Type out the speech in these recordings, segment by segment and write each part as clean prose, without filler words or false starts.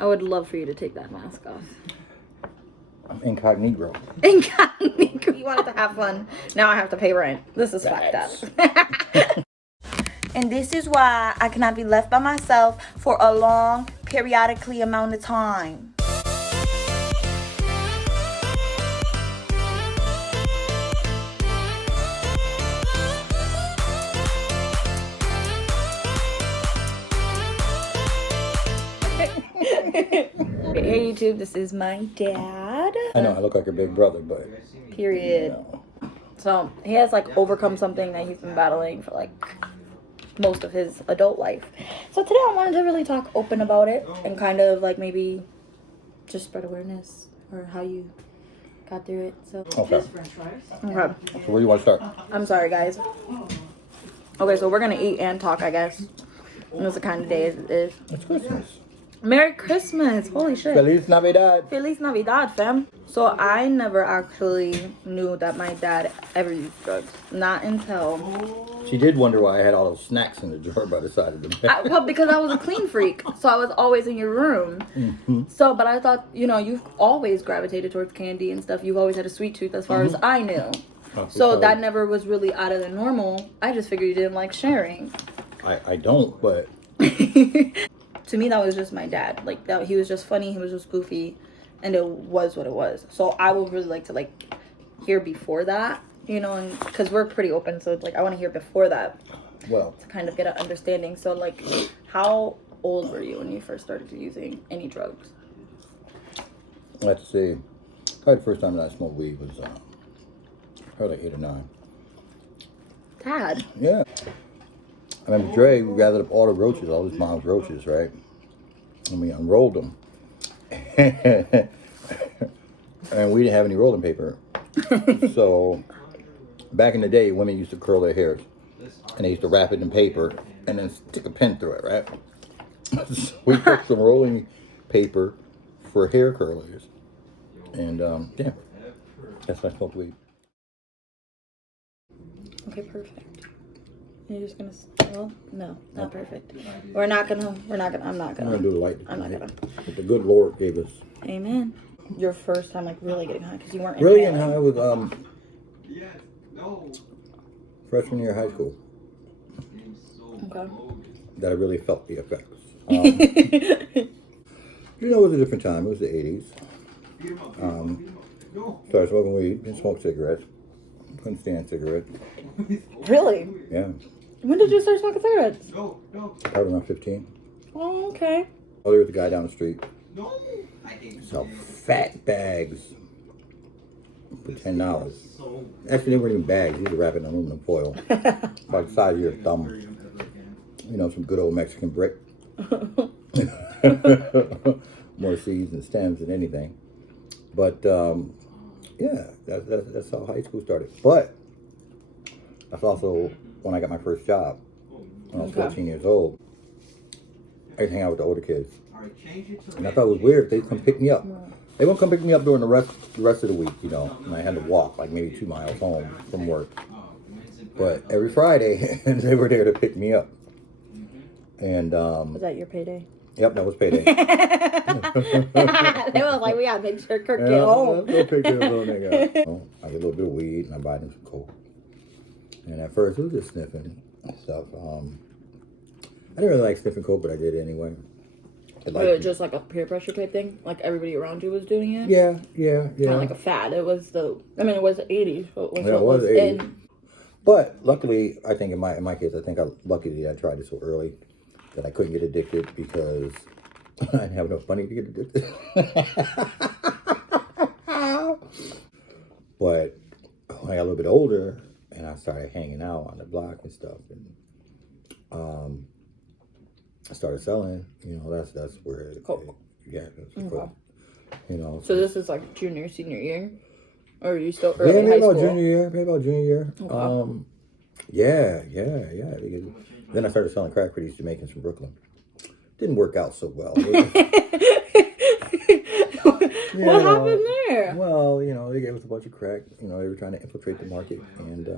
I would love for you to take that mask off. I'm incognito. Incognito. You wanted to have fun. Now I have to pay rent. This is fucked up. And this is why I cannot be left by myself for a long, periodically amount of time. Hey YouTube, this is my dad. I know I look like a big brother, but Period. So he has like overcome something that he's been battling for like most of his adult life. So today I wanted to really talk open about it and kind of like maybe just spread awareness or how you got through it. So okay. okay. So where do you want to start? I'm sorry guys. Okay, so we're gonna eat and talk, I guess. And it's the kind of day it is. It's Christmas. Merry Christmas! Holy shit! Feliz Navidad. Feliz Navidad, fam. So I never actually knew that my dad ever used drugs. Not until... She did wonder why I had all those snacks in the drawer by the side of the bed. Well, because I was a clean freak. So I was always in your room. Mm-hmm. So, but I thought, you know, you've always gravitated towards candy and stuff. You've always had a sweet tooth as far as I knew. So that never was really out of the normal. I just figured you didn't like sharing. I don't, but... To me, that was just my dad. Like, that he was just funny, he was just goofy, and it was what it was. So I would really like to like hear before that, you know, and because we're pretty open, so it's like I want to hear before that. Well, to kind of get an understanding. So like, how old were you when you first started using any drugs? let's see. Probably the first time that I smoked weed was probably like 8 or 9. Dad. Yeah. I remember Dre gathered up all the roaches, all his mom's roaches, right? And we unrolled them. And we didn't have any rolling paper. So back in the day, women used to curl their hairs. And they used to wrap it in paper and then stick a pin through it, right? So we took some rolling paper for hair curlers. And yeah, that's when I smoked weed. Okay, perfect. You're just gonna, well, no, not perfect. I'm not gonna. I'm gonna do the light. I'm not gonna. But the good Lord gave us. Amen. Your first time, like, really getting high, because you weren't Really inhaling. getting high was freshman year of high school. Okay. That I really felt the effects. You know, it was a different time. It was the 80s. Started smoking weed, didn't smoke cigarettes. Couldn't stand cigarettes. Really? Yeah. When did you start smoking cigarettes? Probably around 15. Oh, okay. Oh, there was a guy down the street. Sell fat bags for $10. Actually, they weren't even bags. These were wrapped in aluminum foil. About the size of your thumb. You know, some good old Mexican brick. More seeds and stems than anything. But, yeah, that's how high school started. But that's also when I got my first job. When I was 14 years old. I used to hang out with the older kids. And I thought it was weird. They'd come pick me up. They won't come pick me up during the rest of the week, you know. And I had to walk like maybe 2 miles home from work. But every Friday, they were there to pick me up. And Was that your payday? Yep, that was payday. They was like, we gotta make sure Kirk get home. Let's go pick this little nigga up. I get a little bit of weed and I buy them some coke. And at first, it was just sniffing and stuff. I didn't really like sniffing coke, but I did anyway. Was it just like a peer pressure type thing? Like everybody around you was doing it? Yeah. Kind of like a fad. It was it was the 80s. But It was the 80s. But luckily, I think in my case, I think I'm lucky that I tried it so early that I couldn't get addicted because I didn't have enough money to get addicted. But when I got a little bit older and I started hanging out on the block and stuff, and I started selling, you know, that's where Coke. That's cool. You know. So this is like junior, senior year? Or are you still Yeah, early maybe high about school? maybe about junior year. Okay. Yeah. Because then I started selling crack for these Jamaicans from Brooklyn. Didn't work out so well. What happened there? Well, you know, they gave us a bunch of crack. You know, they were trying to infiltrate the market. And,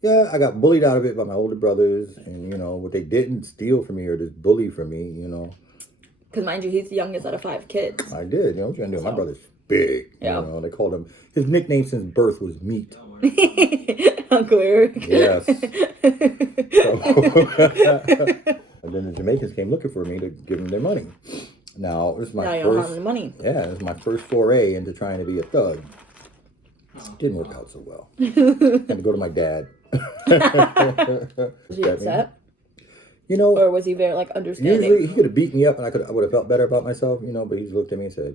yeah, I got bullied out of it by my older brothers. And, you know, what they didn't steal from me or just bully from me, you know. Because mind you, he's the youngest out of 5 kids. I did. You know what you gonna do? My brother's big. Yeah. You know, they called him. His nickname since birth was Meat. Uncle Eric. Yes. And then the Jamaicans came looking for me to give them their money. Now this is my Now you don't have first. the money. Yeah, this is my first foray into trying to be a thug. Didn't work out so well. Had to go to my dad. Was he upset? You know, Or was he very, like, understanding? usually he could have beat me up and I would have felt better about myself, you know, but he just looked at me and said,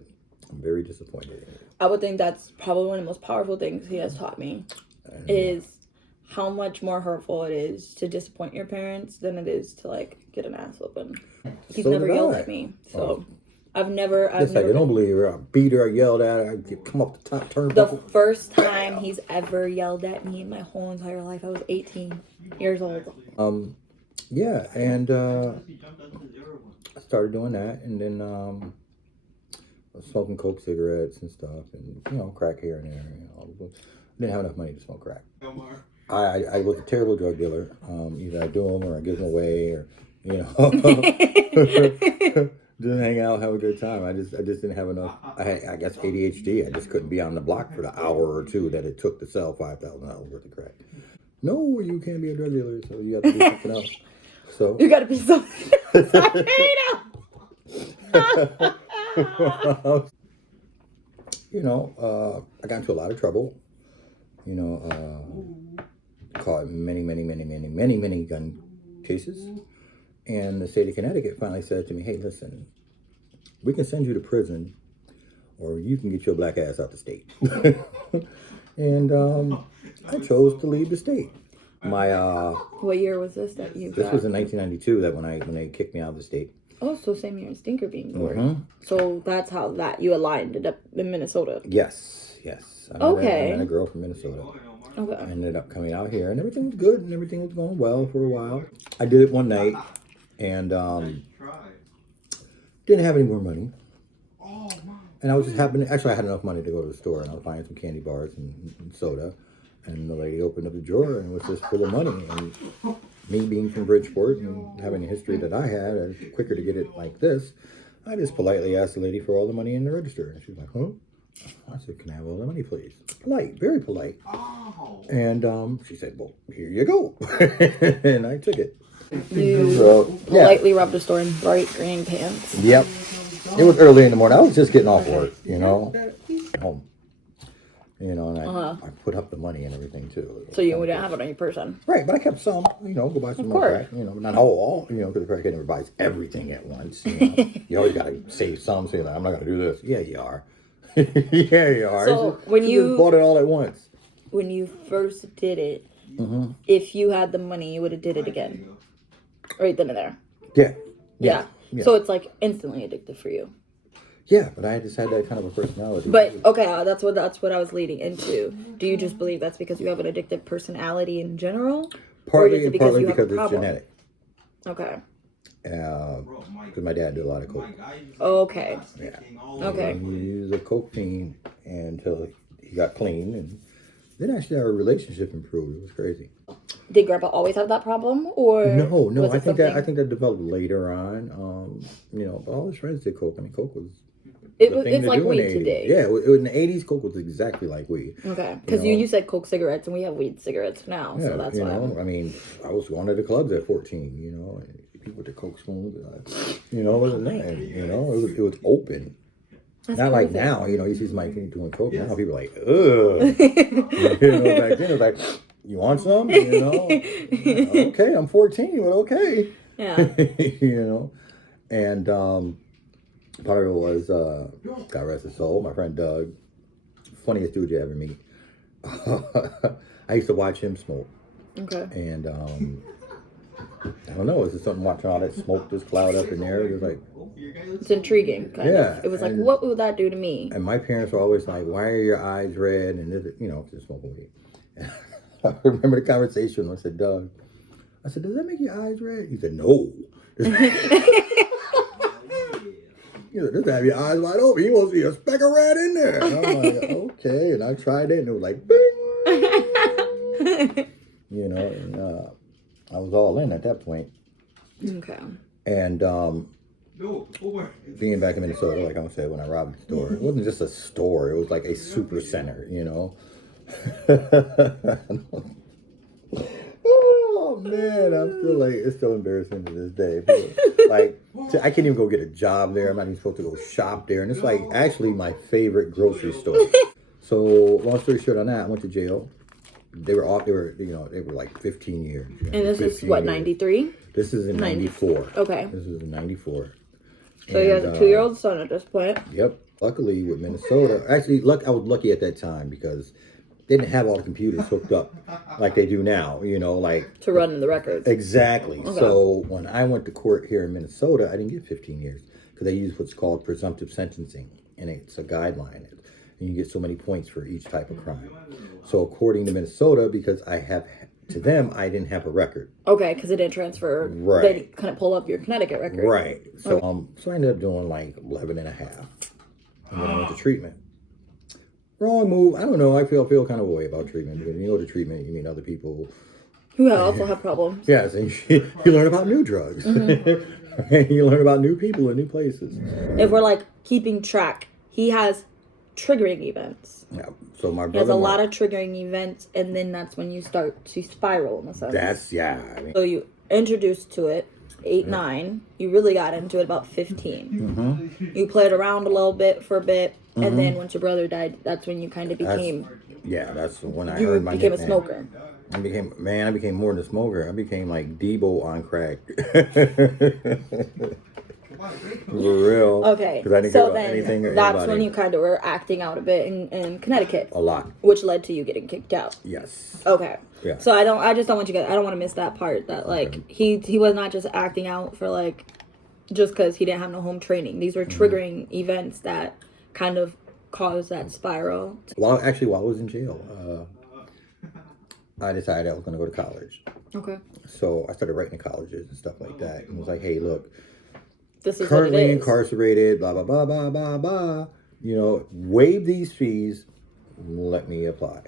I'm very disappointed. I would think that's probably one of the most powerful things he has taught me is how much more hurtful it is to disappoint your parents than it is to, like, get an ass whooping. He's So never did yelled I. at me. So Oh. I've never Yes, I don't believe her. I beat her, I yelled at her, I come up the top the turnbuckle. first time he's ever yelled at me in my whole entire life, I was 18 years old. Yeah, and I started doing that, and then I was smoking coke cigarettes and stuff, and you know, crack here and there. You know, I didn't have enough money to smoke crack. I was a terrible drug dealer. Either I do them or I give them away, or you know, just hang out, have a good time. I just didn't have enough. I guess ADHD. I just couldn't be on the block for the hour or two that it took to sell $5,000 worth of crack. No, you can't be a drug dealer, so you have to do something else. So You gotta be something else. I hate him. you know, I got into a lot of trouble. You know, caught many gun cases. And the state of Connecticut finally said to me, hey, listen, we can send you to prison or you can get your black ass out the state. And I chose to leave the state. What year was this that you This got? was in 1992 that when they kicked me out of the state. Oh, so same year as Stinker being born. Mhm. So that's how that you aligned it up in Minnesota. Yes. I met a girl from Minnesota. Okay. I ended up coming out here, and everything was good, and everything was going well for a while. I did it one night, and didn't have any more money. And I was just happening. Actually, I had enough money to go to the store, and I was buying some candy bars and soda. And the lady opened up the drawer, and it was just full of money. And me being from Bridgeport and having a history that I had, it was quicker to get it like this. I just politely asked the lady for all the money in the register, and she was like, "Huh?" I said, "Can I have all the money, please?" Polite, very polite. And she said, "Well, here you go." And I took it. You So, yeah. politely rubbed a store in bright green pants. Yep. It was early in the morning. I was just getting off work, you know, home. You know, and I put up the money and everything too. So you wouldn't have it on your person. Right, but I kept some, you know, go buy some Of more course. crack, you know, not all, you know, because the crackhead never buys everything at once. You know? You always got to save some, so you're like, I'm not going to do this. Yeah, you are. Yeah, you are. So when she you- just bought it all at once. When you first did it, Mm-hmm. if you had the money, you would have did it again. Right then and there. Yeah. So it's like instantly addictive for you. Yeah, but I just had that kind of a personality. But okay, that's what I was leading into. Do you just believe that's because you have an addictive personality in general? partly is it because you have a because it's problem? genetic. Okay. Because my dad did a lot of coke. Okay. Yeah. Okay. He was a coke fiend until he got clean, and then actually our relationship improved. It was crazy. Did Grandpa always have that problem, or No. was I it think that something- developed later on. You know, but all his friends did coke. I mean, coke was It the was, thing it's to like do in weed the 80s. today. Yeah, in the 80s, coke was exactly like weed. Okay. Because You know? you said Coke cigarettes, and we have weed cigarettes now, Yeah, so that's you why. know, I mean, I was going to the clubs at 14. You know, and people with the coke spoons. You know, it wasn't that. You know, it was open. That's Not like crazy. now, you know, you see somebody doing coke. Now people are like, ugh. You know, back then it was like, you want some? You know, okay, I'm 14, but okay. Yeah. You know, and part of it was, God rest his soul, my friend Doug, funniest dude you ever meet. I used to watch him smoke, Okay. and I don't know, it's just something watching all that smoke just cloud up in there. It was like, It's intriguing, kind Yeah, of. It was like, and- what would that do to me? and my parents were always like, why are your eyes red? And, you know, just smoking weed. I remember the conversation. I said, Doug, does that make your eyes red? He said, no. He said, this have your eyes wide open. You won't see a speck of red in there. And I'm like, okay. And I tried it, and it was like, bing. You know, and I was all in at that point. Okay. And being back in Minnesota, like I said, when I robbed the store, it wasn't just a store; it was like a super center, you know. Oh man, I'm still like, it's still embarrassing to this day. But, like, I can't even go get a job there. I'm not even supposed to go shop there, and it's like actually my favorite grocery store. So, long story short, on that, I went to jail. They were off. They were, you know, they were like 15 years. You know, And this is what, 93? This is in 94. Okay. This is in 94. So you have a 2-year-old son at this point. Yep. Luckily, with Minnesota, actually, I was lucky at that time because they didn't have all the computers hooked up like they do now. You know, like To run the records. exactly. Okay. So when I went to court here in Minnesota, I didn't get 15 years because they use what's called presumptive sentencing, and it's a guideline, and you get so many points for each type of crime. So according to Minnesota, because to them, I didn't have a record. Okay, because it didn't transfer. Right. They couldn't pull up your Connecticut record. Right. So Okay. so I ended up doing like 11 and a half. And then I went to treatment. Wrong move. I don't know. I feel kind of a way about treatment. Because you go to treatment, you meet other people. Who also have problems. Yes, and you learn about new drugs. Mm-hmm. You learn about new people and new places. If we're like keeping track, he has triggering events. Yeah. So my brother. He has a lot of triggering events, and then that's when you start to spiral in a sense. I mean, So you introduced to it 8, 9. You really got into it about 15. Mm-hmm. You played around a little bit for a bit, and then once your brother died, that's when you kind of became. That's when I You earned my became a nickname. smoker. I became more than a smoker. I became like Debo on crack. For real. Okay. Because I didn't So care about then anything or that's anybody. when you kind of were acting out a bit in Connecticut, A lot. which led to you getting kicked out. Yes. Okay. Yeah. So I just don't want you guys. I don't want to miss that part. That like he was not just acting out for like just because he didn't have no home training. These were triggering events that kind of caused that spiral. While I was in jail, I decided I was going to go to college. Okay. So I started writing to colleges and stuff like that, and was like, "Hey, look, This is currently what it is. incarcerated, blah blah blah blah blah blah. You know, waive these fees, let me apply."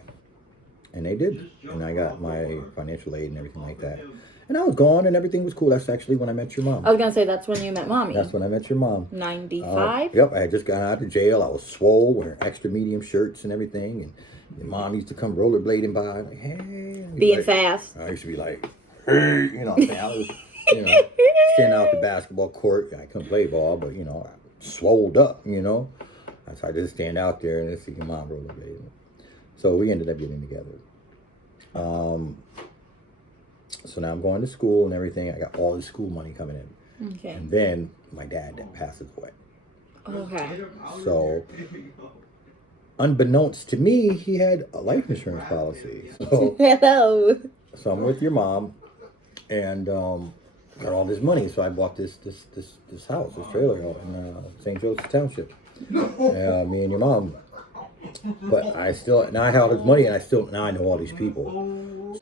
And they did, and I got my financial aid and everything like that. And I was gone, and everything was cool. That's actually when I met your mom. I was gonna say that's when you met mommy. That's when I met your mom. 95. Yep, I had just gotten out of jail. I was swole, wearing extra medium shirts and everything. And your mom used to come rollerblading by, like, hey. Being like, fast. I used to be like, hey, you know what I'm saying? I was, standing out the basketball court. I couldn't play ball, but, I swolled up, So I just stand out there and see your mom rollerblading. So we ended up getting together. So now I'm going to school and everything. I got all this school money coming in. Okay. And then my dad passes away. Okay. So, unbeknownst to me, he had a life insurance policy. So, Hello. so I'm with your mom, and got all this money. So I bought this house, this trailer in St. Joseph Township. Me and your mom. But I had all this money, and now I know all these people.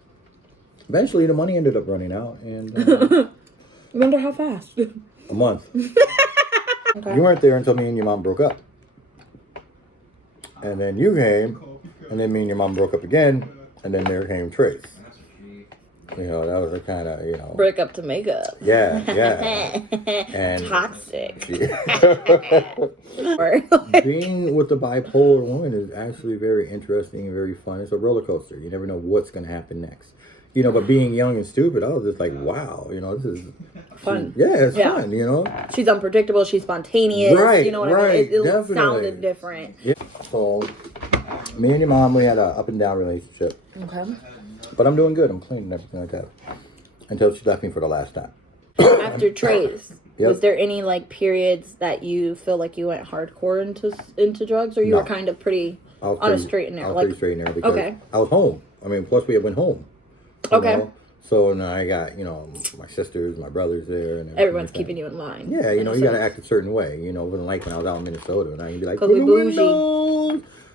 Eventually, the money ended up running out, and Wonder how fast. a month. Okay. You weren't there until me and your mom broke up. And then you came, and then me and your mom broke up again, and then there came Trace. That was a kind of, Break up to make up. Yeah. And Toxic. being with the bipolar woman is actually very interesting and very fun. It's a roller coaster. You never know what's going to happen next. But being young and stupid, I was just like, wow, this is Fun. It's fun, She's unpredictable. She's spontaneous. Right, You know what I right, mean? It definitely. sounded different. Yeah. So, me and your mom, we had an up and down relationship. Okay. But I'm doing good. I'm clean and everything like that. Until she left me for the last time. After Trace, Yep. was there any periods that you feel like you went hardcore into drugs, or you No. were kind of pretty on a straight and I narrow? was pretty straight and narrow because Okay. I was home. Plus we had went home. Okay. So now I got, my sisters, my brothers there. And Everyone's keeping you in line. Yeah, you got to act a certain way. It wasn't like when I was out in Minnesota and I would be like, 'Cause we "Through the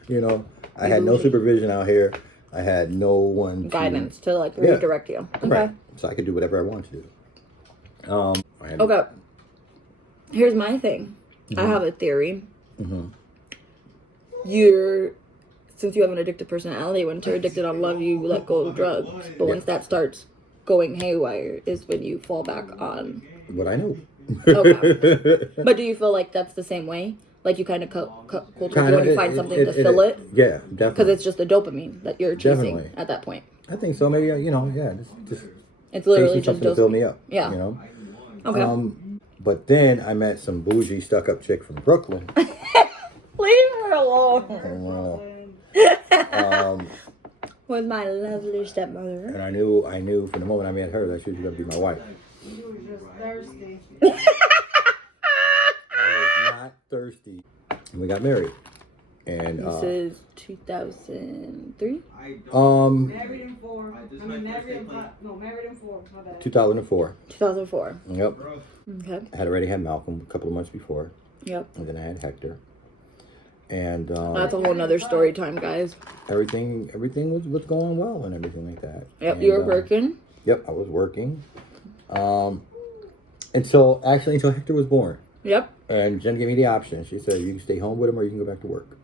bougie." windows." I had no supervision out here. I had no one Guidance to redirect you. Okay. Right. So I could do whatever I wanted to do. Okay. Here's my thing. I have a theory. Mm-hmm. Since you have an addictive personality, once you're addicted on love, you let go of drugs. But once that starts going haywire is when you fall back on What I know. Okay. But do you feel like that's the same way? Like you kind of cut cold turkey when you find something to fill it? Yeah, Because definitely. it's just the dopamine that you're chasing Definitely. at that point. I think so. Maybe yeah, just It's literally chasing just something to fill me dopamine. up. Yeah. You know. Okay. But then I met some bougie stuck-up chick from Brooklyn. Leave her alone. And, With my lovely stepmother. and I knew from the moment I met her that she was gonna be my wife. You were just thirsty. I was not thirsty. And we got married. And This is 2003. Married in 4. Married in 5. No, married in 4. My bad. 2004. 2004. Yep. Okay. I had already had Malcolm a couple of months before. Yep. And then I had Hector. And That's a whole nother story time, guys. everything was going well and everything like that. Yep. And, You were working. Yep, I was working. And so actually until Hector was born. Yep. And Jen gave me the option. She said, you can stay home with him or you can go back to work.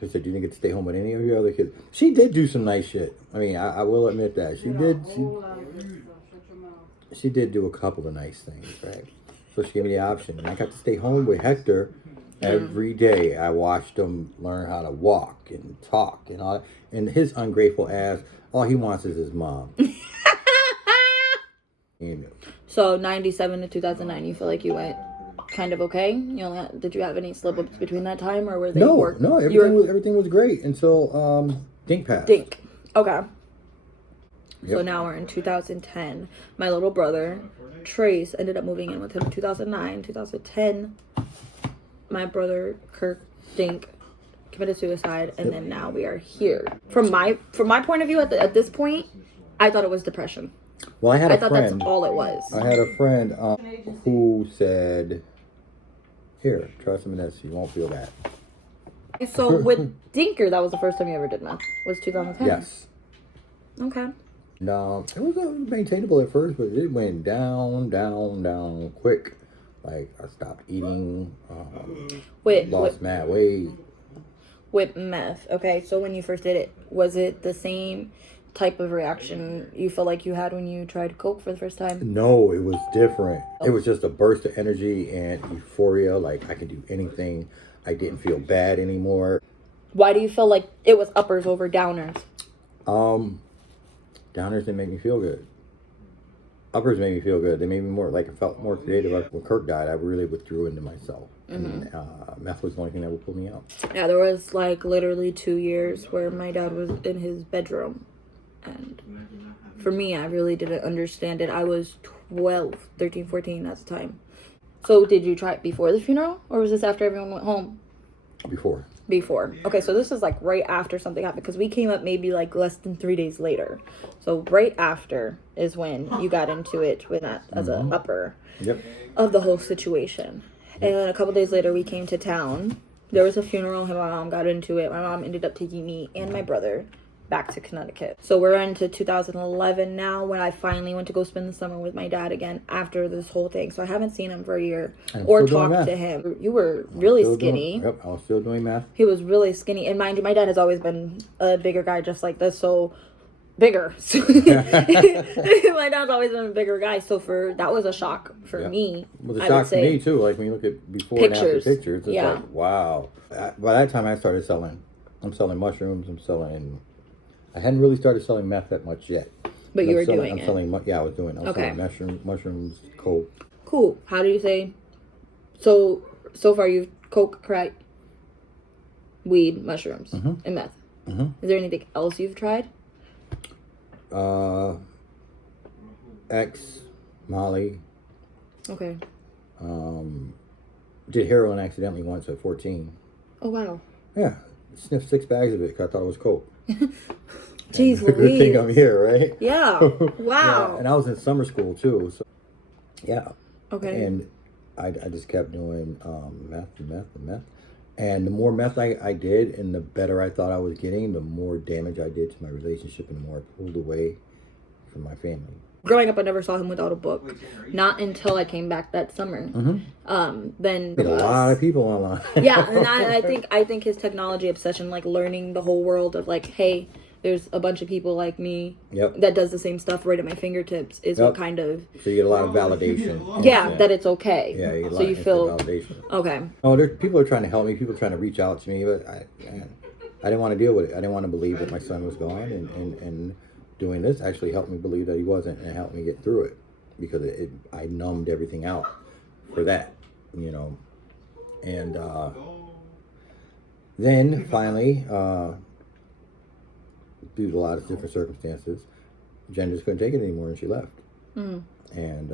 She said, you didn't get to stay home with any of your other kids. She did do some nice shit. I mean, I will admit that. She did do a couple of nice things, right? So she gave me the option. And I got to stay home with Hector every day. I watched him learn how to walk and talk and all that. And his ungrateful ass, all he wants is his mom. You know. So 97 to 2009, you feel like you went kind of okay? You only did you have any slip ups between that time, or were they No, work? everything was great until Dink passed. Dink. Okay. So Yep. now we're in 2010. My little brother, Trace, ended up moving in with him in 2009. 2010, my brother, Kirk Dink, committed suicide, and then now we are here. From my point of view, at this point, I thought it was depression. Well, I had I a thought friend. that's all it was. I had a friend who said, "Here, try some of this. You won't feel bad." So with Dinker, that was the first time you ever did meth. Was 2010. Yes. Okay. No, it was maintainable at first, but it went down quick. Like I stopped eating, lost mad weight. With meth. Okay, so when you first did it, was it the same type of reaction you feel like you had when you tried coke for the first time? No, it was different. It was just a burst of energy and euphoria. Like I could do anything. I didn't feel bad anymore. Why do you feel like it was uppers over downers? Downers didn't make me feel good. Uppers made me feel good. They made me more like I felt more creative. When Kirk died, I really withdrew into myself. And meth was the only thing that would pull me out. Yeah, there was like literally 2 years where my dad was in his bedroom, and for me, I really didn't understand it. I was 13, 14 at the time. So did you try it before the funeral, or was this after everyone went home? Before. Before. Okay, so this is like right after something happened, because we came up maybe like less than 3 days later. So right after is when you got into it with that as a upper of the whole situation. And then a couple days later, we came to town. There was a funeral, and my mom got into it. My mom ended up taking me and my brother back to Connecticut. So we're into 2011 now, when I finally went to go spend the summer with my dad again after this whole thing. So I haven't seen him for a year or talked to him. You were really skinny. Yep, I was still doing math. He was really skinny. And mind you, my dad has always been a bigger guy just like this, so bigger. My dad's always been a bigger guy, so that was a shock for me. It was a shock for me too. Like when you look at before and after pictures, it's like, wow. By that time I started selling. I'm selling mushrooms. I hadn't really started selling meth that much yet. But you were doing it. I was doing it. I was selling mushrooms, coke. Cool. How do you say? So far you've coke, crack, weed, mushrooms, and meth. Is there anything else you've tried? X, Molly. Okay. Did heroin accidentally once at 14. Oh wow. Yeah. Sniffed 6 bags of it because I thought it was coke. Jeez Louise. Good thing I'm here, right? Yeah. Wow. Yeah, and I was in summer school too, so yeah. Okay. And I just kept doing meth. And the more meth I did and the better I thought I was getting, the more damage I did to my relationship and the more I pulled away from my family. Growing up, I never saw him without a book. Not until I came back that summer. Then a lot of people online. Yeah, and I think his technology obsession, like learning the whole world of like, hey, there's a bunch of people like me Yep. that does the same stuff right at my fingertips is Yep. what kind of So you get a lot of validation. yeah, that it's okay. Yeah, you get a So lot you of feel validation. okay. Oh, there's people are trying to help me. People are trying to reach out to me, but I didn't want to deal with it. I didn't want to believe that my son was gone, and doing this actually helped me believe that he wasn't, and it helped me get through it because I numbed everything out for that, you know, and then finally, due to a lot of different circumstances, Jen just couldn't take it anymore, and she left. And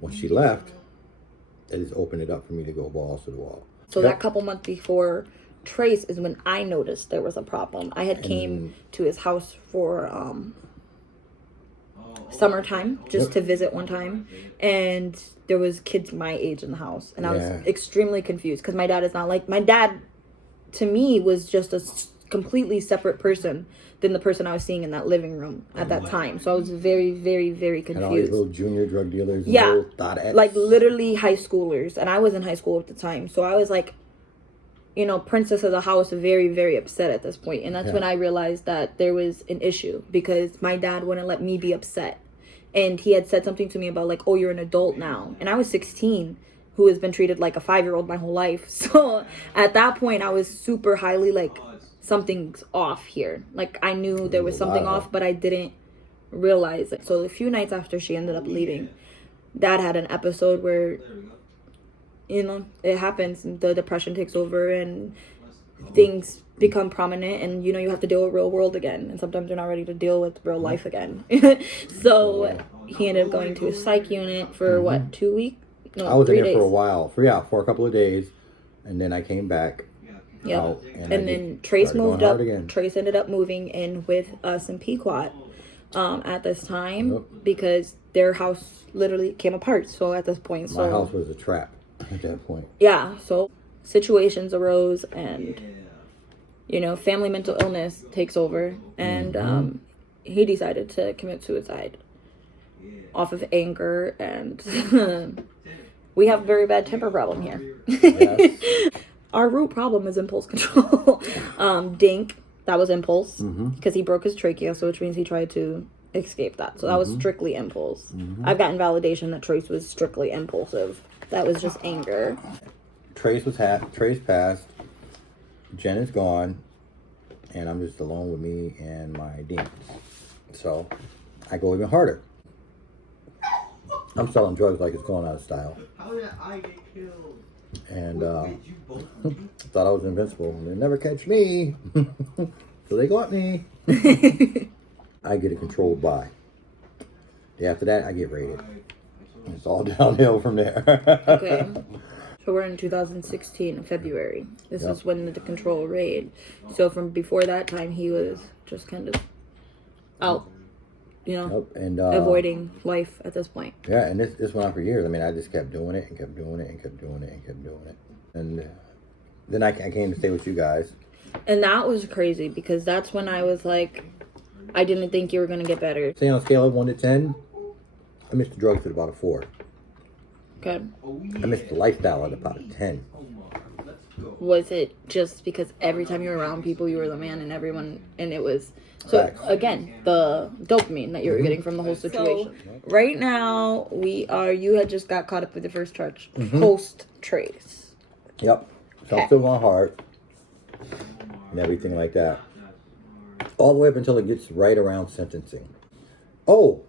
when she left, it just opened it up for me to go balls to the wall. So that couple months before Trace is when I noticed there was a problem. I had came to his house for summertime just to visit one time, and there was kids my age in the house, and I was extremely confused because my dad is not like my dad. To me, was just a completely separate person than the person I was seeing in that living room at that time. So I was very, very, very confused. And all these little junior drug dealers. And yeah, little thought addicts. like literally high schoolers, and I was in high school at the time, so I was like, you know, princess of the house, very, very upset at this point. And that's when I realized that there was an issue because my dad wouldn't let me be upset. And he had said something to me about like, oh, you're an adult now. And I was 16, who has been treated like a 5-year-old my whole life. So at that point, I was super highly like, something's off here. Like I knew there was something off, but I didn't realize it. So a few nights after she ended up leaving, Dad had an episode where, you know, it happens, the depression takes over and things become prominent, and you know you have to deal with real world again, and sometimes you're not ready to deal with real life again. So he ended up going to a psych unit for what, 2 weeks? No, I was 3 in there days. for a while, for a couple of days, and then I came back. Yep. out, And I then just Trace started going moved up. hard again. Trace ended up moving in with us in Pequot at this time Yep. because their house literally came apart. So at this point, My house was a trap at that point. yeah, so situations arose, and you know, family mental illness takes over, and he decided to commit suicide off of anger, and we have a very bad temper problem here. Yes. Our root problem is impulse control. Dink, that was impulse because he broke his trachea, so which means he tried to escape that. So that was strictly impulse. I've gotten validation that Trace was strictly impulsive. That was just anger. Trace passed. Jen is gone, and I'm just alone with me and my demons. So I go even harder. I'm selling drugs like it's going out of style. How did I get killed? And Did you both? thought I was invincible. They'll never catch me. So they got me. I get it controlled by. Day after that, I get raided. It's all downhill from there. Okay. So we're in 2016, February. This is when the control raid. So from before that time, he was just kind of out, you know, Yep. And avoiding life at this point. yeah, and this went on for years. I mean, I just kept doing it and kept doing it and kept doing it and kept doing it. And then I came to stay with you guys. And that was crazy because that's when I was like, I didn't think you were going to get better. Say on a scale of 1 to 10, I missed the drugs at about a 4. Okay. I missed the lifestyle at about a 10. Was it just because every time you were around people, you were the man, and everyone, and it was, so Facts. again, the dopamine that you were getting from the whole situation. So right now, you had just got caught up with the first charge, post Trace. Yep. So I'm still going hard and everything like that. All the way up until it gets right around sentencing. Oh,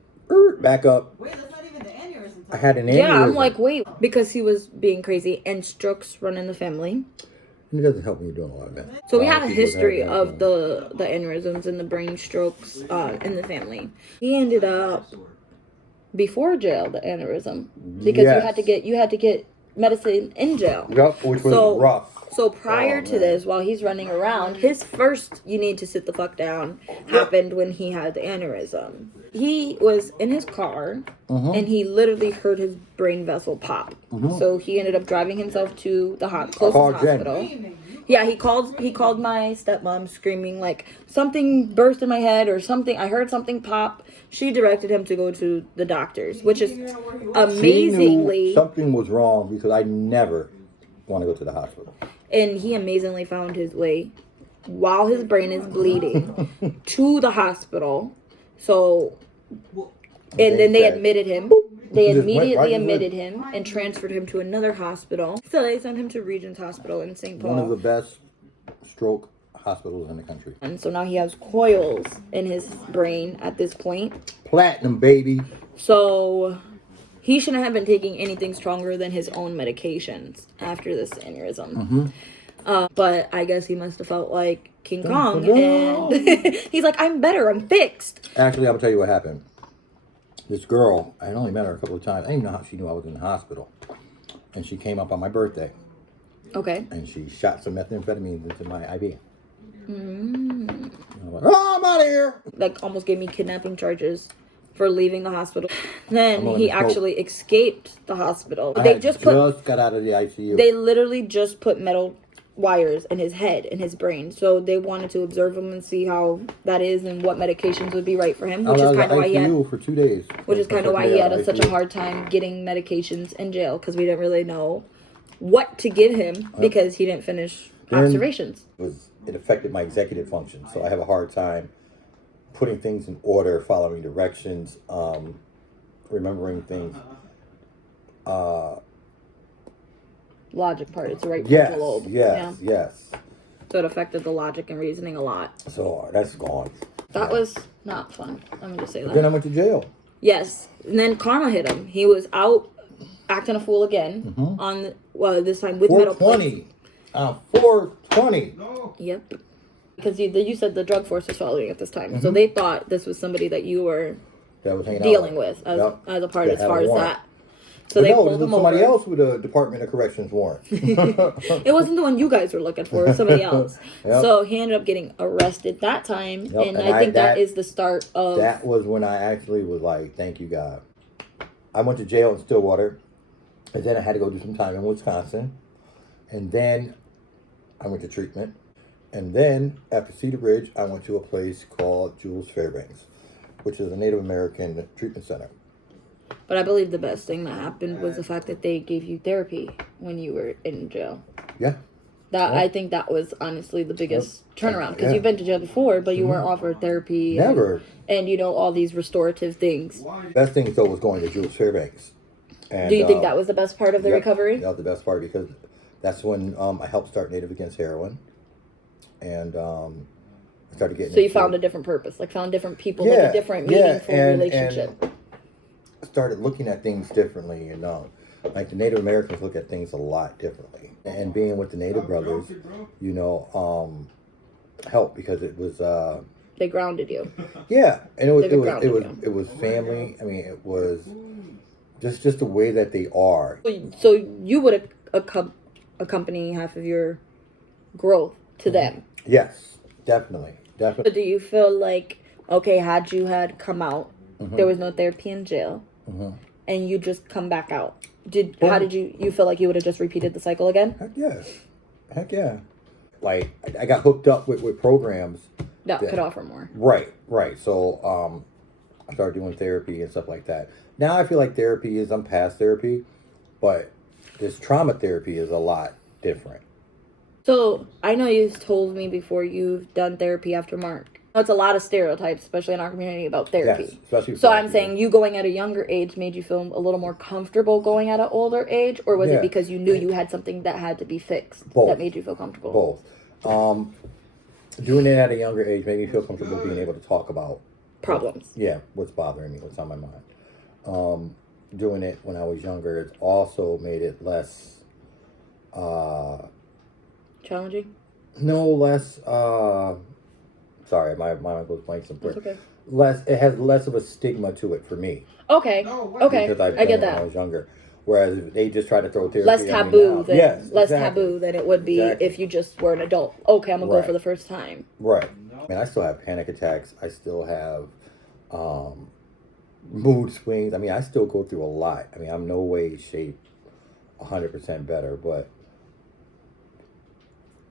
back up. Wait, that's not even the aneurysm. I had an aneurysm. Yeah, I'm like, wait, because he was being crazy, and strokes run in the family. And it doesn't help me doing a lot of that. So we lot have a people history have of the aneurysms and the brain strokes in the family. He ended up before jail, the aneurysm, because you had to get medicine in jail. Yep, which was rough. So prior to this, while he's running around, his first "you need to sit the fuck down" happened when he had the aneurysm. He was in his car, and he literally heard his brain vessel pop. So he ended up driving himself to the closest hospital. Yeah, he called my stepmom screaming like something burst in my head or something. I heard something pop. She directed him to go to the doctors, which is She knew amazingly. something was wrong because I never want to go to the hospital. And he amazingly found his way while his brain is bleeding to the hospital. So, and then they admitted him. They He just went immediately right to admitted him and transferred him to another hospital. So they sent him to Regents Hospital in St. Paul. One of the best stroke hospitals in the country. And so now he has coils in his brain at this point. Platinum, baby. So he shouldn't have been taking anything stronger than his own medications after this aneurysm. But I guess he must have felt like King Kong. And he's like, I'm better. I'm fixed. Actually, I'll tell you what happened. This girl, I had only met her a couple of times. I didn't even know how she knew I was in the hospital. And she came up on my birthday. Okay. And she shot some methamphetamine into my IV. And I'm like, oh, I'm out of here. Like almost gave me kidnapping charges for leaving the hospital. Then willing he to smoke. actually escaped the hospital. I They had just got out of the ICU. They literally just put metal wires in his head, in his brain. So they wanted to observe him and see how that is and what medications would be right for him, which I is was kind of in why he had, ICU for 2 days. which is kind of why he had such a hard time getting medications in jail, because we didn't really know what to give him because he didn't finish observations. It affected my executive function, so I have a hard time putting things in order, following directions, remembering things. Logic part, it's the right Yes, frontal lobe. yes. So it affected the logic and reasoning a lot. So that's gone. That was not fun. Let me just say that. Then I went to jail. Yes, and then karma hit him. He was out acting a fool again on this time with metal plates. 420. Yep. Because you said the drug force was following at this time, so they thought this was somebody that you were That was hanging dealing out with as, Yep. as a part That as had far a as warrant. that. So But they no, it pulled was him somebody over. else with a Department of Corrections warrant. It wasn't the one you guys were looking for; it was somebody else. Yep. So he ended up getting arrested that time, Yep, and and I think that that is the start of. That was when I actually was like, thank you, God. I went to jail in Stillwater, and then I had to go do some time in Wisconsin. And then I went to treatment. And then after Cedar Ridge, I went to a place called Jules Fairbanks, which is a Native American treatment center. But I believe the best thing that happened was the fact that they gave you therapy when you were in jail. Yeah. That Yeah. I think that was honestly the biggest turnaround, because Yeah. you've been to jail before, but you weren't offered therapy. Never. And all these restorative things. Best thing, though, was going to Jules Fairbanks. And, Do you think that was the best part of the yep, recovery? That was the best part, because that's when I helped start Native Against Heroin. And I started getting So you into- found a different purpose, like found different people, like a different meaningful relationship. And started looking at things differently, like the Native Americans look at things a lot differently. And being with the Native brothers, helped, because it was They grounded you. yeah, and it was They it was grounded it was you. it was family. I mean, it was just the way that they are. So you would accompany half of your growth to them. Yes, definitely. So do you feel like, okay, had you had come out, there was no therapy in jail, and you just come back out? How did you feel like you would have just repeated the cycle again? Heck yeah. Like, I got hooked up with programs That could offer more. Right. So I started doing therapy and stuff like that. Now I feel like I'm past therapy, but this trauma therapy is a lot different. So I know you've told me before you've done therapy after Mark. It's a lot of stereotypes, especially in our community, about therapy. Yes, especially So for I'm saying you going at a younger age made you feel a little more comfortable going at an older age, or was it Yeah. because you knew you had something that had to be fixed Both. that made you feel comfortable? Both. Doing it at a younger age made me feel comfortable being able to talk about Problems. what's bothering me, what's on my mind. Doing it when I was younger, it also made it less Challenging? sorry, my mind goes blank somewhere. That's okay. It has less of a stigma to it for me. Okay. Okay. Because I've I done get it when I that. was younger. Whereas if they just try to throw therapy Less at me taboo now- than yes, less exactly. taboo than it would be Exactly. if you just were an adult. Okay, I'm gonna go Right. for the first time. Right. I mean, I still have panic attacks. I still have mood swings. I mean, I still go through a lot. I mean, I'm no way, shape, 100% better, but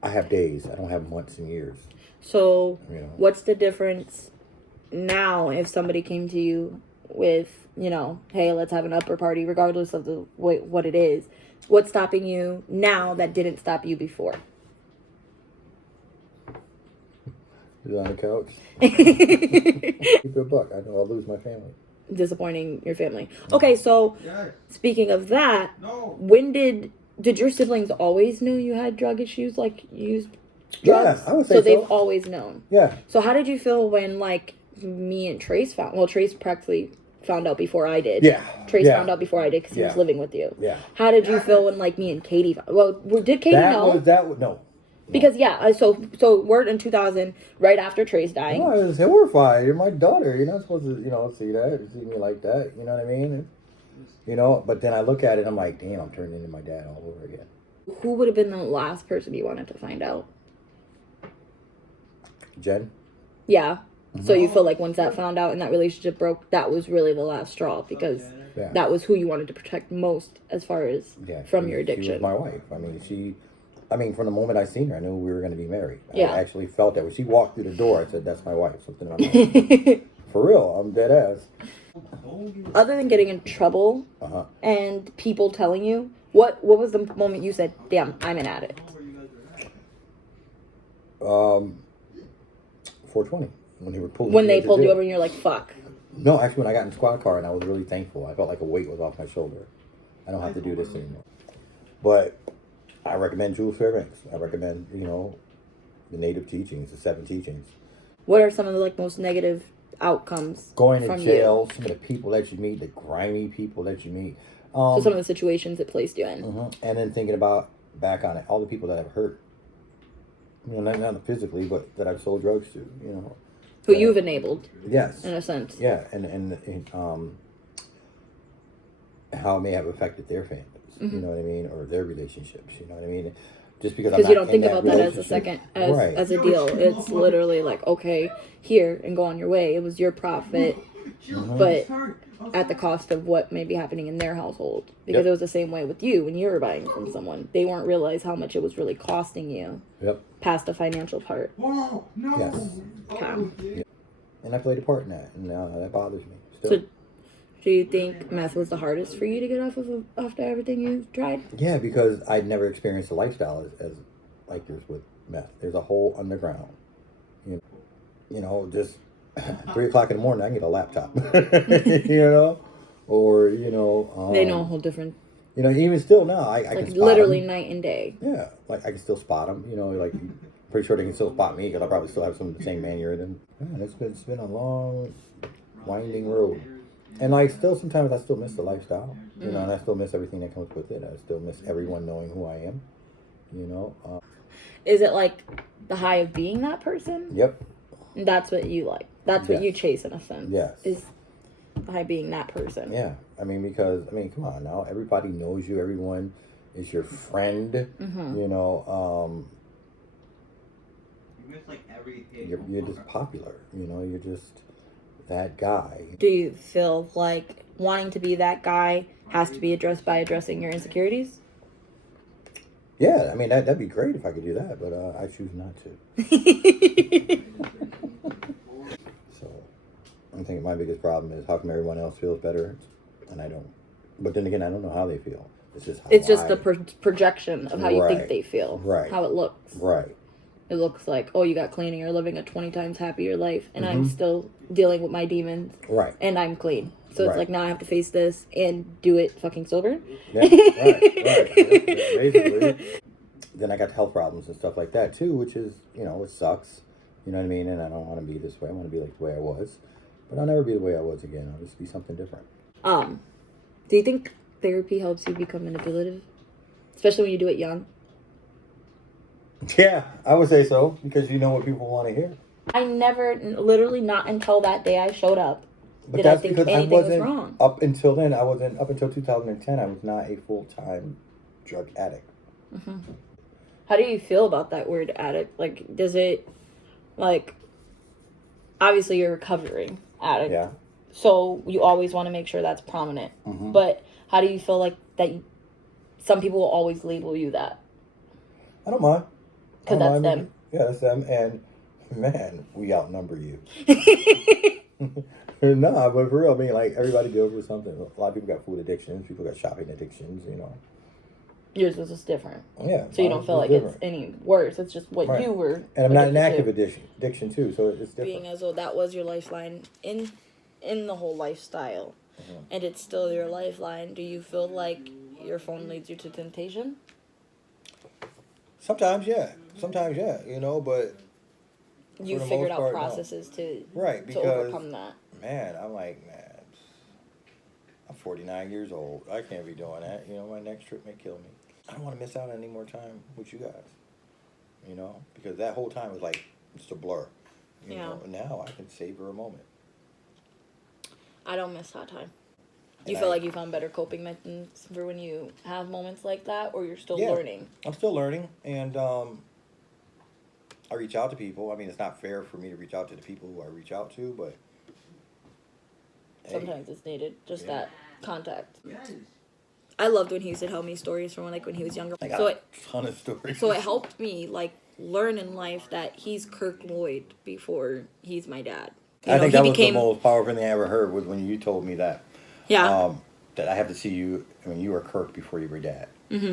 I have days. I don't have months and years. So, What's the difference now if somebody came to you with, hey, let's have an upper party, regardless of what it is? What's stopping you now that didn't stop you before? He's on the couch. Keep it a buck. I know I'll lose my family. Disappointing your family. Okay, so Yes. speaking of that, No. when did your siblings always knew you had drug issues, like you used drugs? Yeah, I would say so. They've so. always known. Yeah. So how did you feel when like me and Trace found? Well, Trace practically found out before I did. Yeah. Trace yeah. found out before I did because he was Yeah. living with you. Yeah. How did you feel when like me and Katie? Did Katie know? No. Because so word in 2000, right after Trace dying. No, I was horrified. You're my daughter. You're not supposed to, see that, see me like that. You know what I mean? But then I look at it, I'm like, damn, I'm turning into my dad all over again. Who would have been the last person you wanted to find out? Jen? Yeah. So you feel like once that found out and that relationship broke, that was really the last straw because Yeah. that was who you wanted to protect most as far as from your She addiction. was my wife. I mean, from the moment I seen her, I knew we were going to be married. Yeah. I actually felt that. When she walked through the door, I said, that's my wife. Something about my For real, I'm dead ass. Other than getting in trouble Uh-huh. and people telling you, what was the moment you said, damn, I'm an addict? 420. When they were pulling When me they into pulled you jail. over and you're like, fuck. No, actually, when I got in the squad car, and I was really thankful. I felt like a weight was off my shoulder. I don't have to do this anymore. But I recommend Jules Fairbanks. I recommend, the native teachings, the 7 teachings. What are some of the like most negative outcomes Going to from jail, some of the people that you meet, the grimy people that you meet. So some of the situations it placed you in. And then thinking about back on it, all the people that I've hurt. Not physically, but that I've sold drugs to, Who you've enabled, Yes. in a sense. Yeah, and how it may have affected their families, you know what I mean, or their relationships, you know what I mean. Just because I'm Because you not don't think in about that as a relationship. second, Right. as a deal. It's literally like, okay, here and go on your way. It was your profit, but at the cost of what may be happening in their household. Because Yep. it was the same way with you when you were buying from someone. They weren't realize how much it was really costing you Yep. past the financial part. Whoa, no. Yes. Okay. And I played a part in that, and that bothers me still. So, do you think meth was the hardest for you to get off of after everything you tried? Yeah, because I'd never experienced a lifestyle as like yours with meth. There's a whole underground. Just 3 o'clock in the morning, I can get a laptop. Or They know a whole different, even still now, I like can spot literally 'em. night and day. Yeah, like I can still spot them. Like pretty sure they can still spot me because I probably still have some of the same mannerism. Man, it's been a long, winding road, and still sometimes I still miss the lifestyle. And I still miss everything that comes with it. I still miss everyone knowing who I am. Is it like the high of being that person? Yep. And that's what you like. That's what Yes. you chase in a sense. Yes. Is the high being that person. Yeah. Because come on now, everybody knows you. Everyone is your friend. Mm-hmm. You miss like every hit. You're just popular. You're just that guy. Do you feel like wanting to be that guy has to be addressed by addressing your insecurities? Yeah, that'd be great if I could do that, but I choose not to. So, I think my biggest problem is how come everyone else feels better, and I don't. But then again, I don't know how they feel. It's just how It's just I- the projection of how you think Right. they feel. Right. How it looks. Right. It looks like, oh, you got clean and you're living a 20 times happier life. And Mm-hmm. I'm still dealing with my demons. Right. And I'm clean. So it's Right. like, now I have to face this and do it fucking sober. Yeah, right. Basically. Then I got health problems and stuff like that too, which is, it sucks. You know what I mean? And I don't want to be this way. I want to be like the way I was. But I'll never be the way I was again. I'll just be something different. Do you think therapy helps you become manipulative? Especially when you do it young? Yeah, I would say so, because you know what people want to hear. I never, literally not until that day I showed up, But did I that's think because anything was wrong. Up until then, up until 2010, I was not a full-time drug addict. How do you feel about that word addict? Like, does it, obviously you're a recovering addict. Yeah. So you always want to make sure that's prominent. Mm-hmm. But how do you feel like that some people will always label you that? I don't mind. I 'Cause don't that's mind. them. Yeah, that's them. And, man, we outnumber you. Nah, but for real, everybody deals with something. A lot of people got food addictions. People got shopping addictions, Yours is just different. Yeah. So you don't feel like it's any worse. It's just what Right. you were. And I'm not in addicted active to. addiction too, so it's different. Being as though that was your lifeline in the whole lifestyle, and it's still your lifeline. Do you feel like your phone leads you to temptation? Sometimes, yeah. Sometimes, yeah. You know, but You For the figured most out part, no. processes to right, to because overcome that. man, I'm 49 years old. I can't be doing that. You know, my next trip may kill me. I don't want to miss out on any more time with you guys. You know, because that whole time was like just a blur. You know, now I can savor a moment. I don't miss that time. You And feel I- like you found better coping methods for when you have moments like that, or you're still Yeah. learning? I'm still learning, and I reach out to people. I mean, it's not fair for me to reach out to the people who I reach out to, but hey, Sometimes it's needed, just Yeah. that contact. Yes. I loved when he used to tell me stories from when he was younger. I got So a it ton of stories. so it helped me like learn in life that he's Kirk Lloyd before he's my dad. I think he that became was the most powerful thing I ever heard was when you told me that. yeah. That I have to see you. I mean, you were Kirk before you were Dad, Mm-hmm.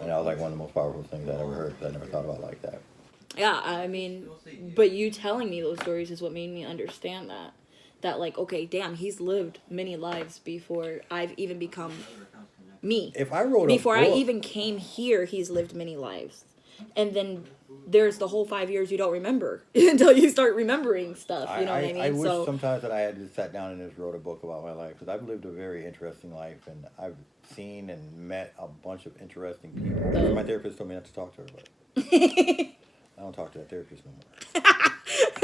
and that was like one of the most powerful things I ever heard. 'Cause I never thought about it like that. Yeah, I mean, but you telling me those stories is what made me understand that. That, like, okay, damn, he's lived many lives before I've even become me. If I wrote Before a I book, even came here, he's lived many lives. And then there's the whole 5 years you don't remember until you start remembering stuff. You know what I mean? I wish So, sometimes that I had just sat down and just wrote a book about my life because I've lived a very interesting life and I've seen and met a bunch of interesting people. My therapist told me not to talk to her, but I don't talk to that therapist no more.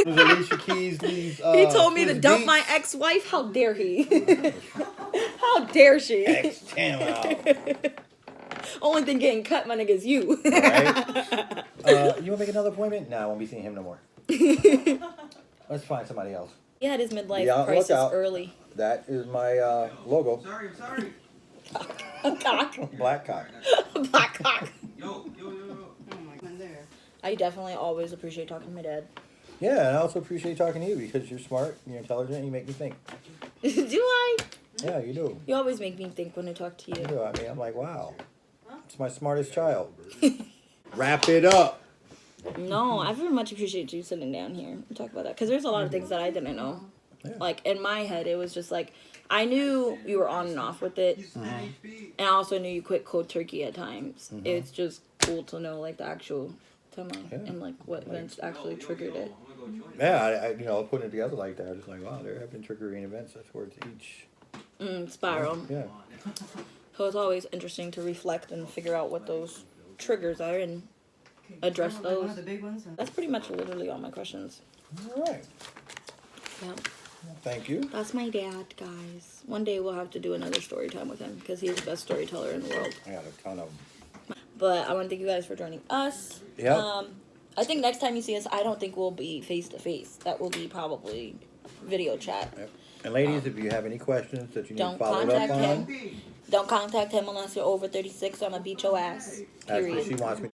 There's Alicia Keys. These, he told me to Swizz dump my Beatz. ex-wife. How dare he? How dare she? Damn out. Only thing getting cut, my nigga, is you. Right? You want to make another appointment? No, I won't be seeing him no more. Let's find somebody else. He had his midlife Be out, look crisis out. early. That is my logo. Sorry, I'm sorry. A cock. Black cock. Black cock. Yo. Oh my god, there. I definitely always appreciate talking to my dad. Yeah, and I also appreciate talking to you because you're smart, you're intelligent, and you make me think. Do I? Yeah, you do. You always make me think when I talk to You you. do. I mean, I'm like, wow. It's my smartest child. Wrap it up. No, I very much appreciate you sitting down here and talk about that because there's a lot of things that I didn't know. Yeah. Like in my head, it was just like I knew you were on and off with it, He's 10 HP. and I also knew you quit cold turkey at times. It's just cool to know like the actual timeline and like what events actually triggered it. I'm gonna go join. Yeah, I you know, putting it together like that, I was just like, wow, there have been triggering events. That's towards each. Spiral. Yeah. So it's always interesting to reflect and figure out what those triggers are and address One those. of the big ones. That's pretty much literally all my questions. All right. Yeah. Thank you. That's my dad, guys. One day we'll have to do another story time with him because he's the best storyteller in the world. I got a ton of them. But I want to thank you guys for joining us. Yeah. I think next time you see us, I don't think we'll be face to face. That will be probably video chat. Yep. And ladies, if you have any questions that you need Don't followed contact up on, him. Don't contact him unless you're over 36. So I'm gonna beat your ass. that's what Period. she wants me.